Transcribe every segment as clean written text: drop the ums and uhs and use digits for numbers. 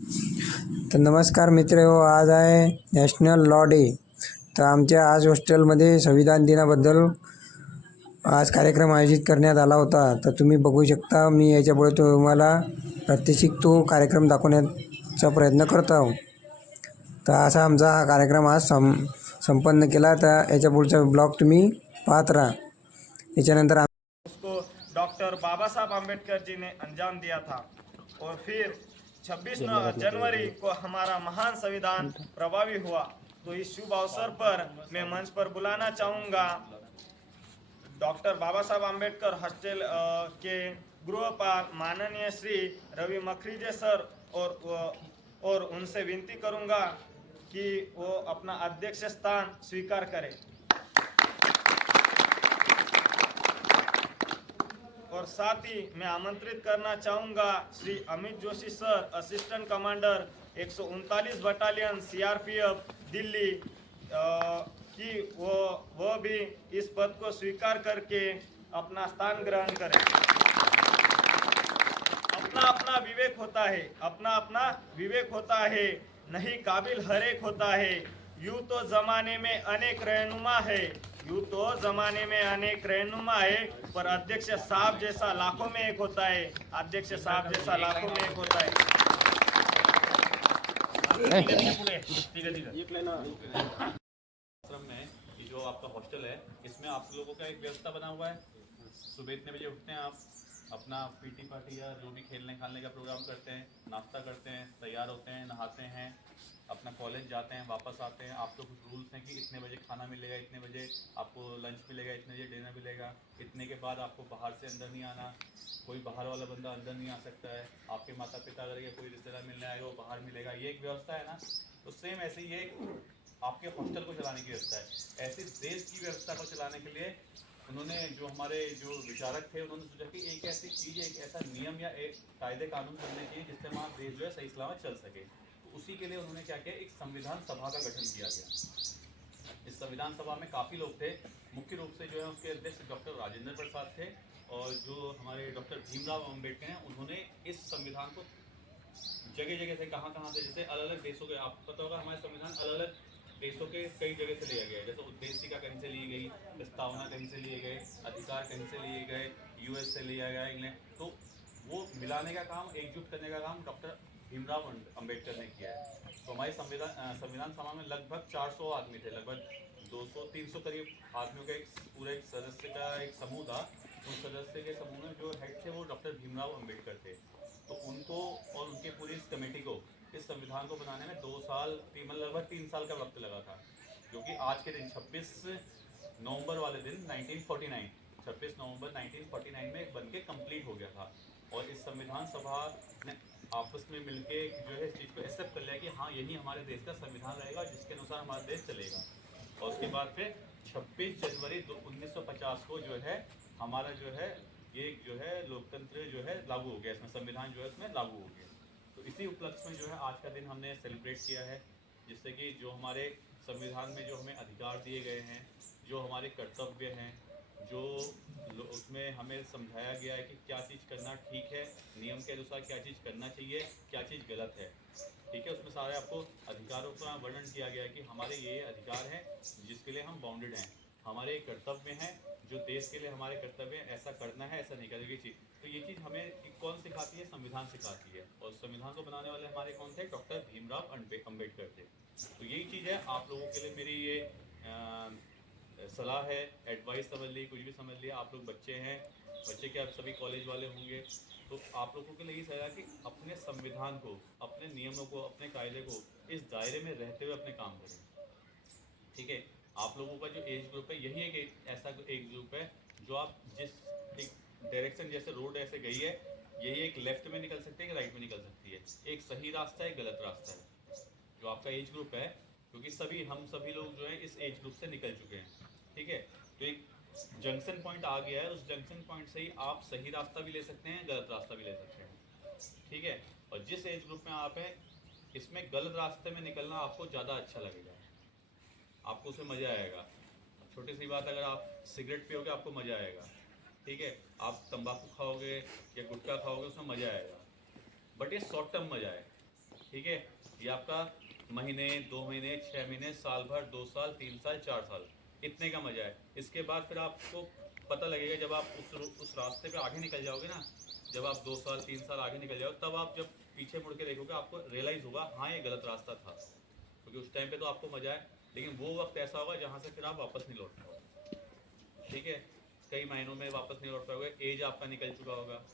तर नमस्कार मित्र हो, आज आहे नॅशनल लॉ डे. तर आमच्या आज हॉस्टेलमध्ये संविधान दिनाबद्दल आज कार्यक्रम आयोजित करण्यात आला होता. तर तुम्ही बघू शकता, मी याच्यापुढे तुम्हाला प्रात्यक्षिक तो कार्यक्रम दाखवण्याचा प्रयत्न करत आहो. तर असा आमचा हा कार्यक्रम आज संपन्न केला. तर याच्या पुढचा ब्लॉग तुम्ही पाहत राहा. याच्यानंतर उसको डॉक्टर बाबा साहब आम्बेडकर जी ने अंजाम दिया था और फिर 26 जनवरी को हमारा महान संविधान प्रभावी हुआ। तो इस शुभ अवसर पर मैं मंच पर बुलाना चाहूँगा डॉक्टर बाबा साहब आम्बेडकर हॉस्टल के गृहपाल माननीय श्री रवि मखरीजे सर और उनसे विनती करूँगा कि वो अपना अध्यक्ष स्थान स्वीकार करें। और साथ ही मैं आमंत्रित करना चाहूँगा Shri Amit Joshi sir, assistant commander 139 battalion CRPF Delhi, कि वो भी इस पद को स्वीकार करके अपना स्थान ग्रहण करें। अपना अपना विवेक होता है, अपना अपना विवेक होता है, नहीं काबिल हर एक होता है। यूँ तो जमाने में अनेक रहनुमा है, यूँ तो जमाने में अनेक रहनुमा है, पर अध्यक्ष साहब जैसा लाखों में एक होता है, अध्यक्ष साहब जैसा लाखों में एक होता है। आश्रम में ये जो आपका हॉस्टल है, इसमें आप लोगों का एक व्यवस्था बना हुआ है। सुबह इतने बजे उठते हैं, आप अपना पीटी पार्टी या जो भी खेलने खाने का प्रोग्राम करते हैं, नाश्ता करते हैं, तैयार होते हैं, नहाते हैं, अपना कॉलेज जाते हैं, वापस आते हैं। आपको कुछ रूल्स हैं कि इतने बजे खाना मिलेगा, इतने बजे आपको लंच मिलेगा, इतने बजे डिनर मिलेगा, इतने के बाद आपको बाहर से अंदर नहीं आना, कोई बाहर वाला बंदा अंदर नहीं आ सकता है। आपके माता पिता अगर या कोई रिश्तेदार मिलने आएगा वो बाहर मिलेगा, ये एक व्यवस्था है ना। तो सेम ऐसे ही ये आपके हॉस्टल को चलाने की व्यवस्था है। ऐसे देश की व्यवस्था को चलाने के लिए उन्होंने, जो हमारे जो विचारक थे, उन्होंने सोचा कि एक ऐसी चीज़, एक ऐसा नियम या एक कायदे कानून बनने चाहिए जिससे हमारा देश जो है सही सलामत चल सके। तो उसी के लिए उन्होंने क्या किया, एक संविधान सभा का गठन किया गया। इस संविधान सभा में काफ़ी लोग थे। मुख्य रूप से जो है उसके अध्यक्ष डॉक्टर राजेंद्र प्रसाद थे, और जो हमारे डॉक्टर भीमराव अम्बेडकर हैं, उन्होंने इस संविधान को जगह जगह से, कहाँ से, जैसे अलग अलग देशों के, आपको पता होगा हमारे संविधान अलग अलग देशों के कई जगह से लिया गया है। जैसे उद्देशिका कहीं से ली गई, प्रस्तावना कहीं से लिए गए, अधिकार कहीं से लिए गए, यूएस से लिया गया, इंग्लैंड। तो वो मिलाने का काम, एकजुट करने का काम डॉक्टर भीमराव अम्बेडकर ने किया है। तो हमारे संविधान सभा में लगभग 400 आदमी थे, लगभग 200-300 करीब आदमियों का एक पूरा एक सदस्य का एक समूह था। उस सदस्य के समूह में जो हेड थे वो डॉक्टर भीमराव अम्बेडकर थे। तो उनको और उनके पूरी इस कमेटी को, इस संविधान को बनाने में 2 साल, मतलब लगभग 3 साल का वक्त लगा था। क्योंकि आज के दिन 26 नवंबर वाले दिन 1949, 26 नवंबर 1949 में बन के कम्प्लीट हो गया था। और इस संविधान सभा ने आपस में मिलके जो है इस चीज़ को एक्सेप्ट कर लिया कि हाँ, यही हमारे देश का संविधान रहेगा, जिसके अनुसार हमारा देश चलेगा। और उसके बाद फिर 26 जनवरी 1950 को जो है हमारा जो है ये जो है लोकतंत्र जो है लागू हो गया, इसमें संविधान जो है इसमें लागू हो गया। तो इसी उपलक्ष्य में जो है आज का दिन हमने सेलिब्रेट किया है, जिससे कि जो हमारे संविधान में जो हमें अधिकार दिए गए हैं, जो हमारे कर्तव्य हैं, जो उसमें हमें समझाया गया है कि क्या चीज़ करना ठीक है, नियम के अनुसार क्या चीज़ करना चाहिए, क्या चीज़ गलत है, ठीक है। उसमें सारे आपको अधिकारों का वर्णन किया गया है कि हमारे ये अधिकार हैं जिसके लिए हम बाउंडेड हैं, हमारे कर्तव्य हैं जो देश के लिए हमारे कर्तव्य हैं, ऐसा करना है, ऐसा नहीं करना, ये चीज़। तो ये चीज़ हमें कौन सिखाती है, संविधान सिखाती है। और संविधान को बनाने वाले हमारे कौन थे, डॉक्टर भीमराव अम्बेडकर थे। तो यही चीज़ है, आप लोगों के लिए मेरी ये सलाह है, एडवाइस समझ ली, कुछ भी समझ लिया। आप लोग बच्चे हैं, बच्चे के आप सभी कॉलेज वाले होंगे, तो आप लोगों के लिए ये सलाह है कि अपने संविधान को, अपने नियमों को, अपने कायदे को इस दायरे में रहते हुए अपने काम करें, ठीक है। आप लोगों का जो एज ग्रुप है, यही एक ऐसा एज ग्रुप है जो आप जिस एक डायरेक्शन, जैसे रोड ऐसे गई है, यही एक लेफ्ट में निकल सकती है, एक राइट में निकल सकती है, एक सही रास्ता है, एक गलत रास्ता है, जो आपका एज ग्रुप है। क्योंकि हम सभी लोग जो है इस एज ग्रुप से निकल चुके हैं, ठीक है। तो एक जंक्शन पॉइंट आ गया है, उस जंक्शन पॉइंट से ही आप सही रास्ता भी ले सकते हैं, गलत रास्ता भी ले सकते हैं, ठीक है। और जिस एज ग्रुप में आप हैं, इसमें गलत रास्ते में निकलना आपको ज़्यादा अच्छा लगेगा, आपको उसमें मज़ा आएगा। छोटी सी बात, अगर आप सिगरेट पियोगे आपको मज़ा आएगा, ठीक है। आप तंबाकू खाओगे या गुटखा खाओगे उसमें मज़ा आएगा, बट ये शॉर्ट टर्म मज़ा है, ठीक है, ये आपका महीने, 2 महीने, 6 महीने, साल भर, 2 साल, 3 साल, 4 साल, इतने का मजा है। इसके बाद फिर आपको पता लगेगा जब आप उस रास्ते पे आगे निकल जाओगे ना, जब आप 2 साल 3 साल आगे निकल जाओगे, तब आप जब पीछे मुड़ के देखोगे आपको रियलाइज़ होगा हाँ ये गलत रास्ता था, क्योंकि उस टाइम पे तो आपको मजा है, लेकिन वो वक्त ऐसा होगा जहाँ से फिर आप वापस नहीं लौट पाओगे। ठीक है, कई महीनों में वापस नहीं लौट पाओगे, एज आपका निकल चुका होगा,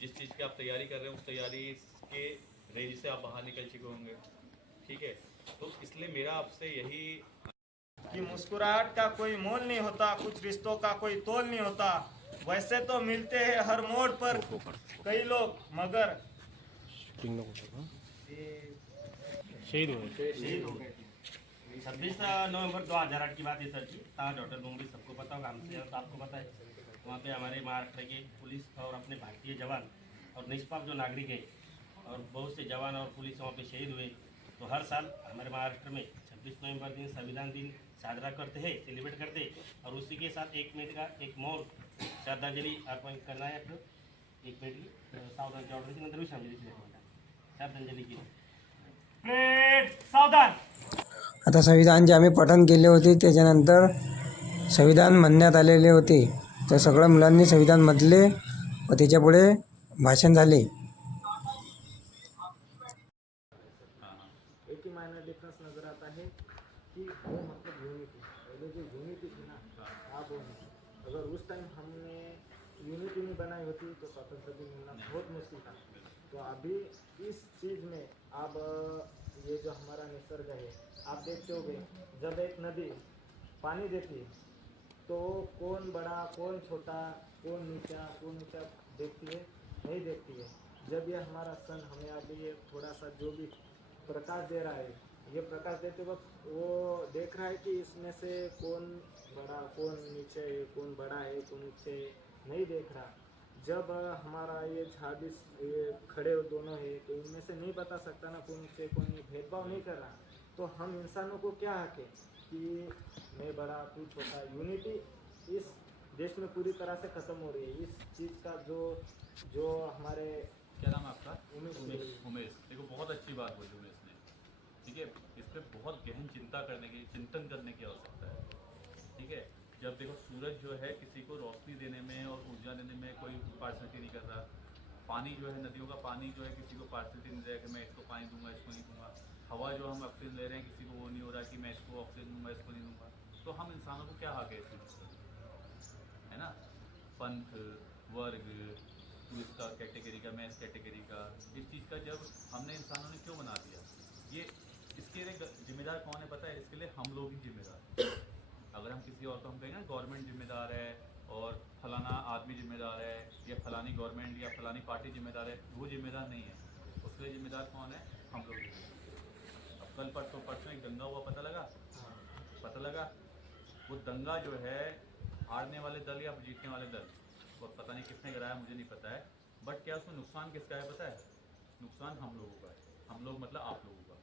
जिस चीज़ की आप तैयारी कर रहे हैं उस तैयारी के रेंज से आप बाहर निकल चुके होंगे। ठीक है, तो इसलिए मेरा आपसे यही कि मुस्कुराहट का कोई मोल नहीं होता, कुछ रिश्तों का कोई तोल नहीं होता। वैसे तो मिलते हैं हर मोड़ पर कई लोग, मगर शहीद हो गए। 26 नवंबर 2008 की बात है सर जी। ताज होटल मुंबई सबको पता होगा, हमसे तो आपको पता है। वहाँ पे हमारे महाराष्ट्र के पुलिस और अपने भारतीय जवान और निष्पाप जो नागरिक है और बहुत से जवान और पुलिस वहाँ पे शहीद हुए। तो हर साल हमारे महाराष्ट्र में 26 नवंबर दिन संविधान दिन साजरा करते हैं, सेलिब्रेट करते हैं। और उसी के साथ 1 मिनट का एक मौन श्रद्धांजलि अर्पण करना है। आपको 1 मिनट की सावधान ऑर्डर की नंतर विश्रांती श्रद्धांजली की सावधान। आता संविधान जे आम्ही पठण केले होते त्याच्यानंतर संविधान म्हणण्यात आलेले होते, तर सगळ्या मुलांनी संविधान म्हटले व त्याच्यापुढे भाषण झाले। एक ही माइनर डिफरेंस नज़र आता है कि वो मतलब यूनिटी, पहले जो यूनिटी थी ना आप वो नहीं। अगर उस टाइम हमने यूनिटी नहीं बनाई होती तो स्वतंत्र दिन मिलना बहुत मुश्किल था। तो अभी इस चीज़ में अब ये जो हमारा निसर्ग है, आप देखते होगे जब एक नदी पानी देती है तो कौन बड़ा कौन छोटा कौन ऊंचा देखती है, नहीं देखती है। जब ये हमारा सन हमें अभी ये थोड़ा सा जो भी प्रकाश दे रहा है, ये प्रकाश देते वक्त वो देख रहा है कि इसमें से कौन बड़ा कौन नीचे है, कौन बड़ा है कौन नीचे है, नहीं देख रहा। जब हमारा ये झाड़िस ये खड़े दोनों है तो इनमें से नहीं बता सकता ना कौन नीचे कौन नहीं, भेदभाव नहीं कर रहा। तो हम इंसानों को क्या हक है कि मैं बड़ा तू छोटा। यूनिटी इस देश में पूरी तरह से ख़त्म हो रही है। इस चीज़ का जो हमारे क्या नाम है आपका? उमेश। उमेश, देखो बहुत अच्छी बात बोली उमेश ने। ठीक है, इस पर बहुत गहन चिंतन करने की आवश्यकता है। ठीक है, जब देखो सूरज जो है किसी को रोशनी देने में और ऊर्जा देने में कोई पार्शलिटी नहीं कर रहा। पानी जो है, नदियों का पानी जो है किसी को पार्शलिटी नहीं दे रहा कि मैं इसको पानी दूंगा इसको नहीं दूंगा। हवा जो हम ऑक्सीजन ले रहे हैं किसी को वो नहीं हो रहा कि मैं इसको ऑक्सीजन दूंगा इसको नहीं दूंगा। तो हम इंसानों को क्या हक है इस चीज़ का, है ना? पंथ, वर्ग, तू इसका कैटेगरी का मैं इस कैटेगरी का, इस चीज़ का जब हमने इंसानों ने क्यों बना दिया? ये इसके लिए जिम्मेदार कौन है पता है? इसके लिए हम लोग ही जिम्मेदार। अगर हम किसी और को हम कहेंगे ना गवर्नमेंट जिम्मेदार है और फलाना आदमी जिम्मेदार है या फलानी गवर्नमेंट या फलानी पार्टी जिम्मेदार है, वो जिम्मेदार नहीं है। उसके लिए जिम्मेदार कौन है? हम लोग ही। अब कल परसों एक दंगा हुआ, पता लगा वो दंगा जो है हारने वाले दल या जीतने वाले दल, और पता नहीं किसने कराया मुझे नहीं पता है, बट क्या उसमें नुकसान किसका है पता है? नुकसान हम लोगों का है। हम लोग मतलब आप लोगों का,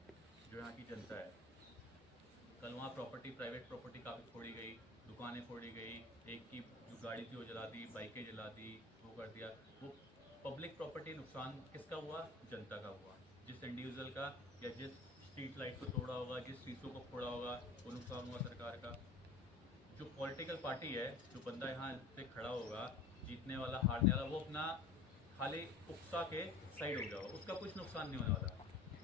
जो यहाँ की जनता है। कल वहाँ प्रॉपर्टी, प्राइवेट प्रॉपर्टी काफ़ी फोड़ी गई, दुकानें फोड़ी गई, एक की जो गाड़ी थी वो जला दी, बाइकें जला दी, वो कर दिया। वो पब्लिक प्रॉपर्टी नुकसान किसका हुआ? जनता का हुआ। जिस इंडिविजुअल का या जिस स्ट्रीट लाइट को तोड़ा होगा, जिस शीशों को फोड़ा होगा, वो नुकसान हुआ सरकार का। जो पॉलिटिकल पार्टी है, जो बंदा यहाँ पे खड़ा होगा, जीतने वाला हारने वाला, वो अपना खाली उकसा के साइड हो जाओ, उसका कुछ नुकसान नहीं होने वाला।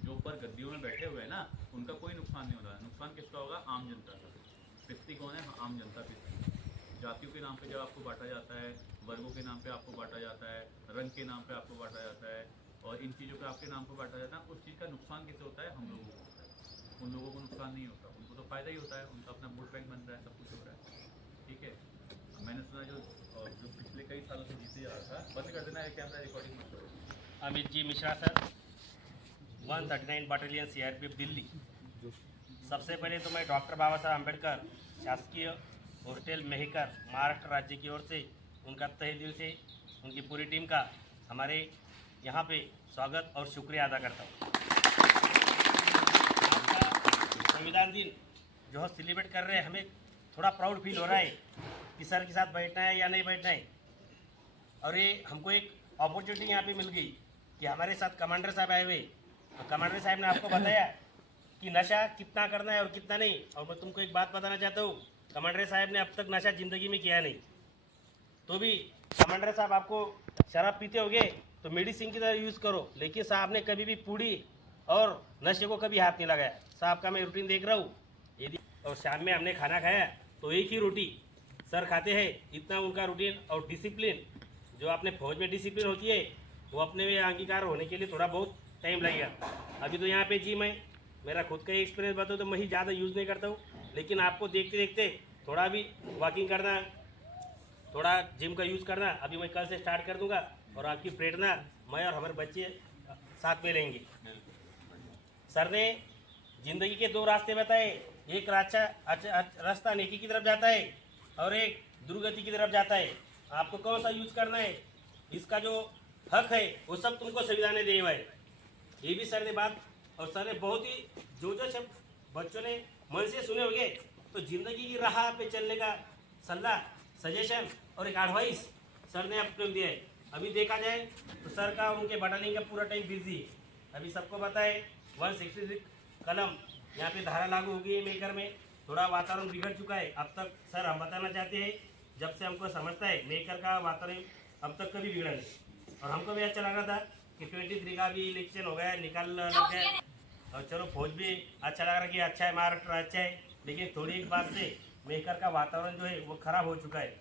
जो ऊपर गद्दियों में बैठे हुए हैं ना, उनका कोई नुकसान नहीं होने वाला। नुकसान किसका होगा? आम जनता का। पिस्ती कौन है? आम जनता पिस्ती। जातियों के नाम पे जब आपको बांटा जाता है, वर्गों के नाम पे आपको बांटा जाता है, रंग के नाम पे आपको बांटा जाता है, और इन चीज़ों पे आपके नाम पे बांटा जाता है, उस चीज़ का नुकसान किसे होता है? हम लोगों को होता है। उन लोगों को नुकसान नहीं होता, उनको तो फ़ायदा ही होता है, उनका अपना वोट बैंक बन रहा है, सब कुछ हो रहा है। ठीक है, मैंने सुना जो पिछले कई सालों से जीते जा रहा था, बंद कर देना है कैमरा, रिकॉर्डिंग मत करो। Amit ji Mishra sir, 139 battalion CRPF Delhi. सबसे पहले तो मैं डॉक्टर बाबा साहब अम्बेडकर शासकीय हॉस्टल मेहकर महाराष्ट्र राज्य की ओर से उनका तहे दिल से उनकी पूरी टीम का हमारे यहाँ पे स्वागत और शुक्रिया अदा करता हूँ। संविधान दिन जो हम सेलिब्रेट कर रहे हैं, हमें थोड़ा प्राउड फील हो रहा है कि सर के साथ बैठना है या नहीं बैठना है। और ये हमको एक अपॉर्चुनिटी यहाँ पे मिल गई कि हमारे साथ कमांडर साहब आए हुए तो कमांडर साहब ने आपको बताया कि नशा कितना करना है और कितना नहीं। और मैं तुमको एक बात बताना चाहता हूँ, कमांडर साहब ने अब तक नशा ज़िंदगी में किया नहीं, तो भी कमांडर साहब आपको शराब पीते होगे तो मेडिसिन की तरह यूज़ करो, लेकिन साहब ने कभी भी पूड़ी और नशे को कभी हाथ नहीं लगाया। साहब का मैं रूटीन देख रहा हूँ, यदि और शाम में हमने खाना खाया तो एक ही रोटी सर खाते हैं, इतना उनका रूटीन और डिसिप्लिन। जो आपने फौज में डिसिप्लिन होती है वो अपने में अंगीकार होने के लिए थोड़ा बहुत टाइम लगेगा। अभी तो यहाँ पे जिम है, मेरा खुद का एक्सपीरियंस बताऊँ तो मैं ही ज़्यादा यूज़ नहीं करता हूँ, लेकिन आपको देखते देखते थोड़ा भी वॉकिंग करना, थोड़ा जिम का यूज़ करना अभी मैं कल से स्टार्ट कर दूंगा। और आपकी प्रेरणा मैं और हमारे बच्चे साथ में लेंगे। सर ने ज़िंदगी के दो रास्ते बताए, एक रास्ता नेकी की तरफ जाता है और एक दुर्गति की तरफ जाता है। आपको कौन सा यूज़ करना है, इसका जो हक है वो सब तुमको संविधान ने दिए हुआ है। ये भी सर ने बात, और सर ने बहुत ही जो शब्द बच्चों ने मन से सुने होंगे, तो ज़िंदगी की राह पे चलने का सलाह, सजेशन और एक एडवाइस सर ने अपने दिया है। अभी देखा जाए तो सर का और उनके बटालियन का पूरा टाइम बिजी है। अभी सबको पता है 166 कलम यहाँ पे धारा लागू हो गई है मेकर में, थोड़ा वातावरण बिगड़ चुका है। अब तक सर हम बताना चाहते हैं, जब से हमको समझता है मेकर का वातावरण अब तक कभी बिगड़ा नहीं। और हमको भी अच्छा लगा था कि 23 का भी इलेक्शन हो गया, निकाल लग गया, और चलो फौज भी अच्छा लग रहा कि अच्छा है, महाराष्ट्र अच्छा है, लेकिन थोड़ी एक बात से मेकर का वातावरण जो है वो खराब हो चुका है।